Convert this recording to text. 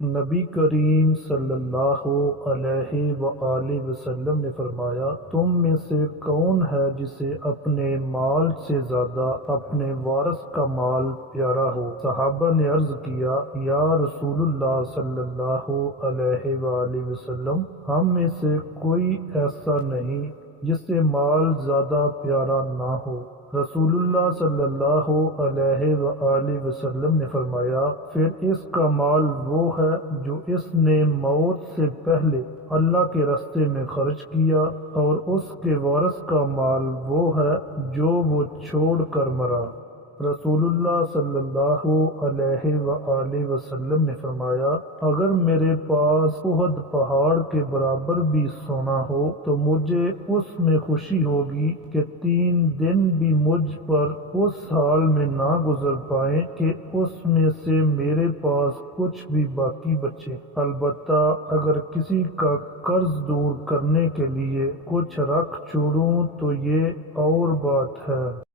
نبی کریم صلی اللہ علیہ وآلہ وسلم نے فرمایا، تم میں سے کون ہے جسے اپنے مال سے زیادہ اپنے وارث کا مال پیارا ہو؟ صحابہ نے عرض کیا، یا رسول اللہ صلی اللہ علیہ وآلہ وسلم، ہم میں سے کوئی ایسا نہیں جسے مال زیادہ پیارا نہ ہو۔ رسول اللہ صلی اللہ علیہ وآلہ وسلم نے فرمایا، پھر اس کا مال وہ ہے جو اس نے موت سے پہلے اللہ کے راستے میں خرچ کیا، اور اس کے وارث کا مال وہ ہے جو وہ چھوڑ کر مرا۔ رسول اللہ صلی اللہ علیہ وآلہ وسلم نے فرمایا، اگر میرے پاس احد پہاڑ کے برابر بھی سونا ہو تو مجھے اس میں خوشی ہوگی کہ 3 دن بھی مجھ پر اس حال میں نہ گزر پائیں کہ اس میں سے میرے پاس کچھ بھی باقی بچے۔ البتہ اگر کسی کا قرض دور کرنے کے لیے کچھ رکھ چھوڑوں تو یہ اور بات ہے۔